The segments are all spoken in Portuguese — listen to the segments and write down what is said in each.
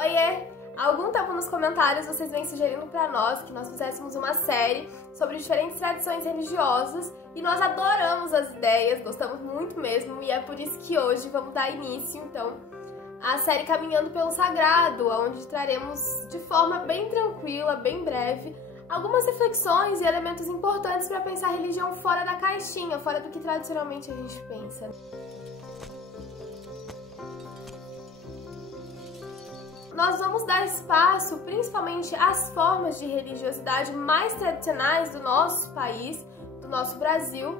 Oiê! Há algum tempo nos comentários vocês vêm sugerindo pra nós que nós fizéssemos uma série sobre diferentes tradições religiosas e nós adoramos as ideias, gostamos muito mesmo, e é por isso que hoje vamos dar início, então, à série Caminhando pelo Sagrado, onde traremos de forma bem tranquila, bem breve, algumas reflexões e elementos importantes para pensar a religião fora da caixinha, fora do que tradicionalmente a gente pensa. Nós vamos dar espaço principalmente às formas de religiosidade mais tradicionais do nosso país, do nosso Brasil,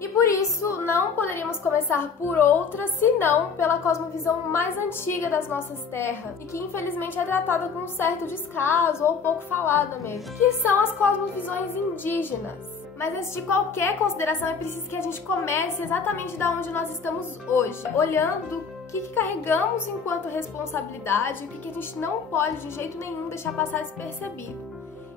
e por isso não poderíamos começar por outra senão pela cosmovisão mais antiga das nossas terras, e que infelizmente é tratada com um certo descaso ou pouco falada mesmo, que são as cosmovisões indígenas. Mas antes de qualquer consideração é preciso que a gente comece exatamente da onde nós estamos hoje, olhando o que carregamos enquanto responsabilidade e o que a gente não pode de jeito nenhum deixar passar despercebido.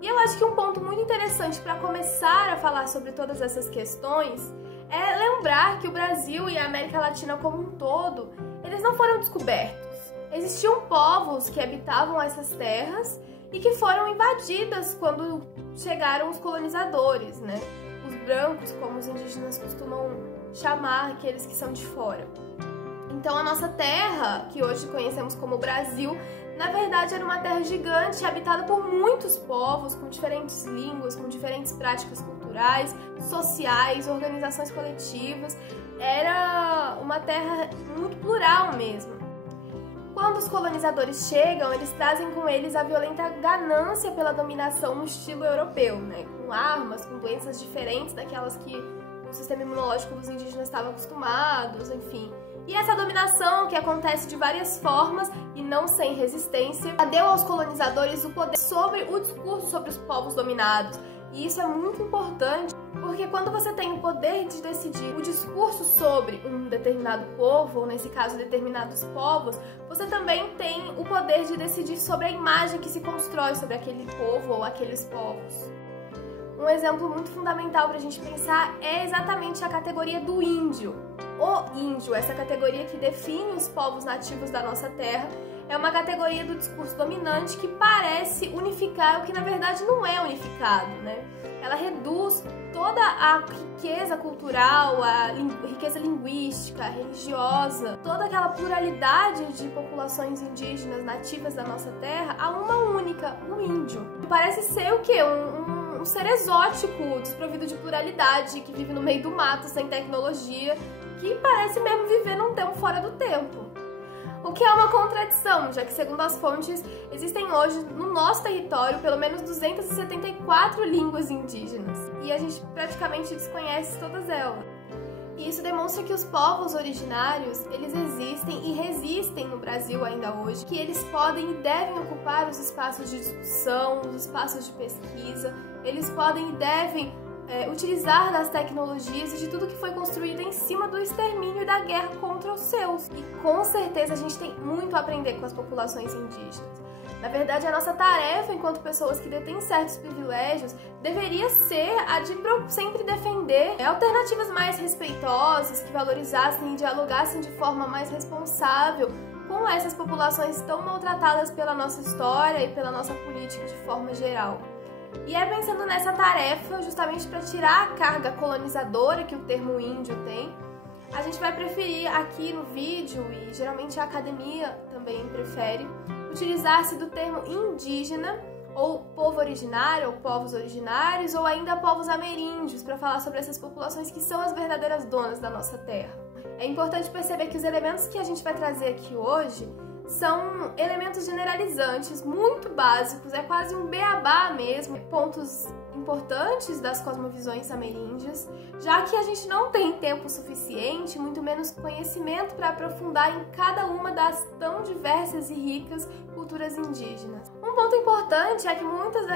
E eu acho que um ponto muito interessante para começar a falar sobre todas essas questões é lembrar que o Brasil e a América Latina como um todo, eles não foram descobertos. Existiam povos que habitavam essas terras e que foram invadidas quando chegaram os colonizadores, né? Os brancos, como os indígenas costumam chamar aqueles que são de fora. Então a nossa terra, que hoje conhecemos como Brasil, na verdade era uma terra gigante, habitada por muitos povos, com diferentes línguas, com diferentes práticas culturais, sociais, organizações coletivas. Era uma terra muito plural mesmo. Quando os colonizadores chegam, eles trazem com eles a violenta ganância pela dominação no estilo europeu, né? Com armas, com doenças diferentes daquelas que o sistema imunológico dos indígenas estava acostumados, enfim. E essa dominação, que acontece de várias formas e não sem resistência, deu aos colonizadores o poder sobre o discurso sobre os povos dominados. E isso é muito importante, porque quando você tem o poder de decidir o discurso sobre um determinado povo, ou nesse caso determinados povos, você também tem o poder de decidir sobre a imagem que se constrói sobre aquele povo ou aqueles povos. Um exemplo muito fundamental para a gente pensar é exatamente a categoria do índio. O índio, essa categoria que define os povos nativos da nossa terra, é uma categoria do discurso dominante que parece unificar o que na verdade não é unificado, né? Ela reduz toda a riqueza cultural, a riqueza linguística, religiosa, toda aquela pluralidade de populações indígenas nativas da nossa terra a uma única, o índio. Parece ser o quê? Um ser exótico, desprovido de pluralidade, que vive no meio do mato, sem tecnologia, que parece mesmo viver num tempo fora do tempo. O que é uma contradição, já que, segundo as fontes, existem hoje no nosso território pelo menos 274 línguas indígenas, e a gente praticamente desconhece todas elas. E isso demonstra que os povos originários, eles existem e resistem no Brasil ainda hoje, que eles podem e devem ocupar os espaços de discussão, os espaços de pesquisa, eles podem e devem utilizar das tecnologias e de tudo que foi construído em cima do extermínio e da guerra contra os seus. E com certeza a gente tem muito a aprender com as populações indígenas. Na verdade, a nossa tarefa enquanto pessoas que detêm certos privilégios deveria ser a de sempre defender alternativas mais respeitosas, que valorizassem e dialogassem de forma mais responsável com essas populações tão maltratadas pela nossa história e pela nossa política de forma geral. E é pensando nessa tarefa, justamente para tirar a carga colonizadora que o termo índio tem, a gente vai preferir aqui no vídeo, e geralmente a academia também prefere, utilizar-se do termo indígena, ou povo originário, ou povos originários, ou ainda povos ameríndios, para falar sobre essas populações que são as verdadeiras donas da nossa terra. É importante perceber que os elementos que a gente vai trazer aqui hoje são elementos generalizantes, muito básicos, é quase um beabá mesmo, pontos importantes das cosmovisões ameríndias, já que a gente não tem tempo suficiente, muito menos conhecimento para aprofundar em cada uma das tão diversas e ricas culturas indígenas. Um ponto importante é que muitas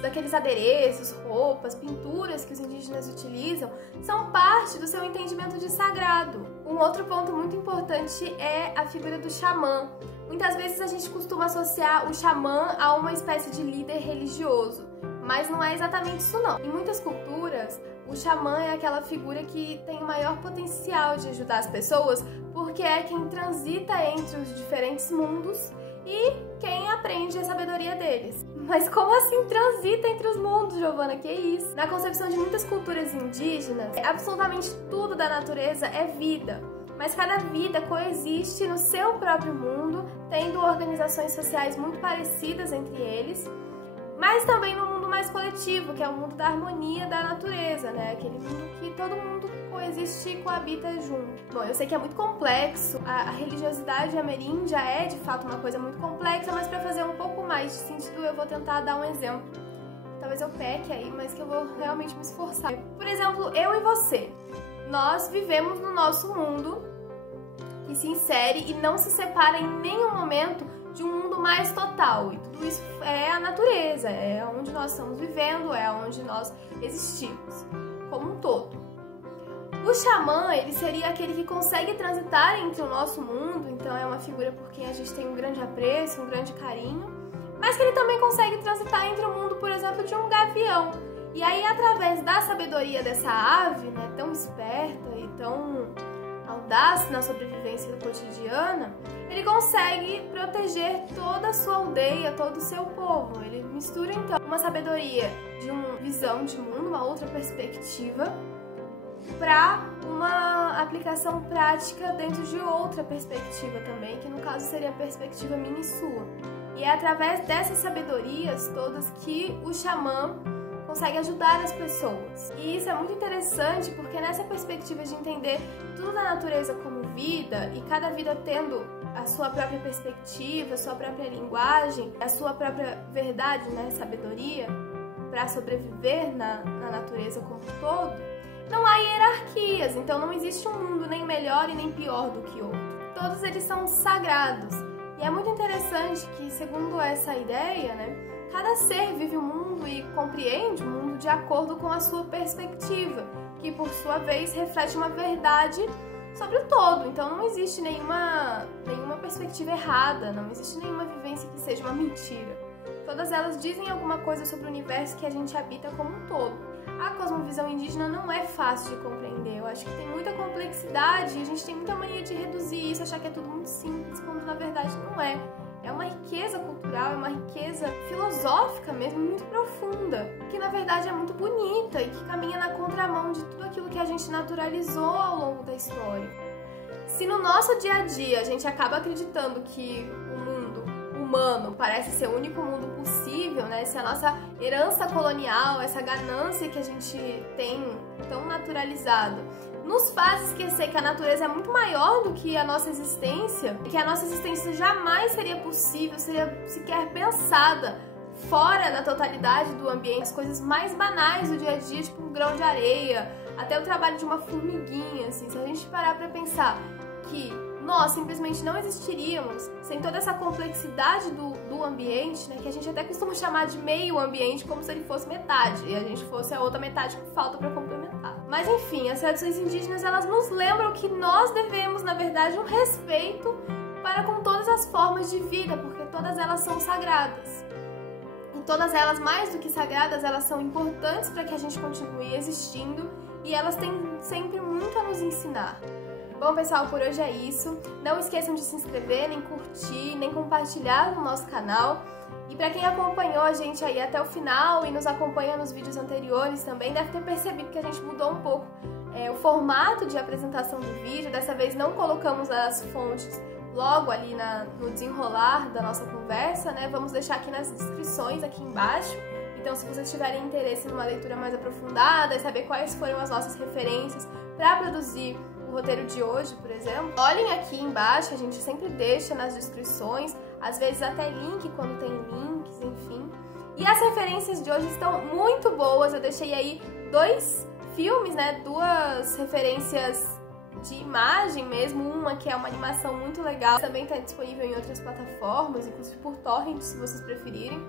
daqueles adereços, roupas, pinturas que os indígenas utilizam são parte do seu entendimento de sagrado. Um outro ponto muito importante é a figura do xamã. Muitas vezes a gente costuma associar o xamã a uma espécie de líder religioso, mas não é exatamente isso não. Em muitas culturas, o xamã é aquela figura que tem o maior potencial de ajudar as pessoas, porque é quem transita entre os diferentes mundos e quem aprende a sabedoria deles. Mas como assim transita entre os mundos, Giovana? Que isso? Na concepção de muitas culturas indígenas, absolutamente tudo da natureza é vida. Mas cada vida coexiste no seu próprio mundo, tendo organizações sociais muito parecidas entre eles, mas também no mundo mais coletivo, que é o mundo da harmonia da natureza, né? Aquele mundo que todo mundo coexiste e coabita junto. Bom, eu sei que é muito complexo, a religiosidade ameríndia é de fato uma coisa muito complexa, mas para fazer um pouco mais de sentido eu vou tentar dar um exemplo. Talvez eu peque aí, mas que eu vou realmente me esforçar. Por exemplo, eu e você. Nós vivemos no nosso mundo que se insere e não se separa em nenhum momento de um mundo mais total. E tudo isso é a natureza, é onde nós estamos vivendo, é onde nós existimos, como um todo. O xamã, ele seria aquele que consegue transitar entre o nosso mundo, então é uma figura por quem a gente tem um grande apreço, um grande carinho, mas que ele também consegue transitar entre o mundo, por exemplo, de um gavião. E aí, através da sabedoria dessa ave, né, tão esperta e tão audaz na sobrevivência cotidiana, ele consegue proteger toda a sua aldeia, todo o seu povo. Ele mistura, então, uma sabedoria de uma visão de mundo, uma outra perspectiva, para uma aplicação prática dentro de outra perspectiva também, que no caso seria a perspectiva minha e sua. E é através dessas sabedorias todas que o xamã consegue ajudar as pessoas. E isso é muito interessante porque nessa perspectiva de entender tudo da natureza como vida e cada vida tendo a sua própria perspectiva, a sua própria linguagem, a sua própria verdade, né, sabedoria, para sobreviver na natureza como um todo, não há hierarquias, então não existe um mundo nem melhor e nem pior do que outro. Todos eles são sagrados. E é muito interessante que, segundo essa ideia, né, cada ser vive o mundo e compreende o mundo de acordo com a sua perspectiva, que por sua vez reflete uma verdade sobre o todo. Então não existe nenhuma perspectiva errada, não existe nenhuma vivência que seja uma mentira. Todas elas dizem alguma coisa sobre o universo que a gente habita como um todo. A cosmovisão indígena não é fácil de compreender, eu acho que tem muita complexidade e a gente tem muita mania de reduzir isso, achar que é tudo muito simples, quando na verdade não é. É uma riqueza cultural, é uma riqueza filosófica mesmo, muito profunda, que na verdade é muito bonita e que caminha na contramão de tudo aquilo que a gente naturalizou ao longo da história. Se no nosso dia a dia a gente acaba acreditando que o mundo humano parece ser o único mundo possível, né? Se a nossa herança colonial, essa ganância que a gente tem tão naturalizada, nos faz esquecer que a natureza é muito maior do que a nossa existência e que a nossa existência jamais seria possível, seria sequer pensada fora da totalidade do ambiente, as coisas mais banais do dia a dia, tipo um grão de areia, até o trabalho de uma formiguinha, assim. Se a gente parar pra pensar que nós simplesmente não existiríamos sem toda essa complexidade do ambiente, né, que a gente até costuma chamar de meio ambiente, como se ele fosse metade, e a gente fosse a outra metade que falta para complementar. Mas enfim, as tradições indígenas, elas nos lembram que nós devemos, na verdade, um respeito para com todas as formas de vida, porque todas elas são sagradas. E todas elas, mais do que sagradas, elas são importantes para que a gente continue existindo, e elas têm sempre muito a nos ensinar. Bom, pessoal, por hoje é isso. Não esqueçam de se inscrever, nem curtir, nem compartilhar no nosso canal. E para quem acompanhou a gente aí até o final e nos acompanha nos vídeos anteriores também, deve ter percebido que a gente mudou um pouco o formato de apresentação do vídeo. Dessa vez não colocamos as fontes logo ali no desenrolar da nossa conversa, né? Vamos deixar aqui nas descrições, aqui embaixo. Então, se vocês tiverem interesse numa leitura mais aprofundada e saber quais foram as nossas referências para produzir o roteiro de hoje, por exemplo, olhem aqui embaixo, a gente sempre deixa nas descrições, às vezes até link quando tem links, enfim. E as referências de hoje estão muito boas, eu deixei aí 2 filmes, né, 2 referências de imagem mesmo, uma que é uma animação muito legal, também está disponível em outras plataformas, inclusive por torrent, se vocês preferirem.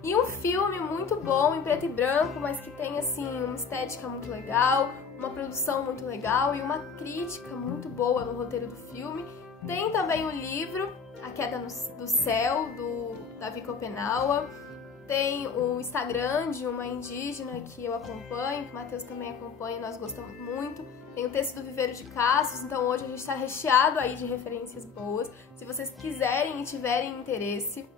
E um filme muito bom, em preto e branco, mas que tem, assim, uma estética muito legal, uma produção muito legal e uma crítica muito boa no roteiro do filme. Tem também o livro A Queda do Céu, do Davi Kopenawa, Tem o Instagram de uma indígena que eu acompanho, que o Matheus também acompanha, nós gostamos muito. Tem o texto do Viveiro de Caços, então hoje a gente está recheado aí de referências boas. Se vocês quiserem e tiverem interesse,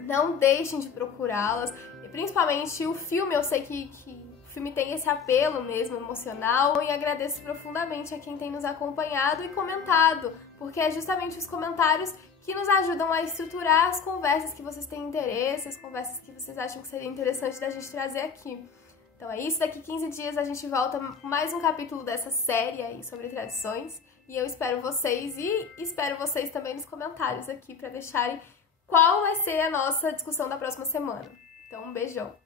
não deixem de procurá-las. E principalmente o filme, eu sei que o filme tem esse apelo mesmo emocional. E agradeço profundamente a quem tem nos acompanhado e comentado, porque é justamente os comentários que nos ajudam a estruturar as conversas que vocês têm interesse, as conversas que vocês acham que seria interessante da gente trazer aqui. Então é isso, daqui 15 dias a gente volta com mais um capítulo dessa série aí sobre tradições. E eu espero vocês também nos comentários aqui para deixarem qual vai ser a nossa discussão da próxima semana. Então um beijão!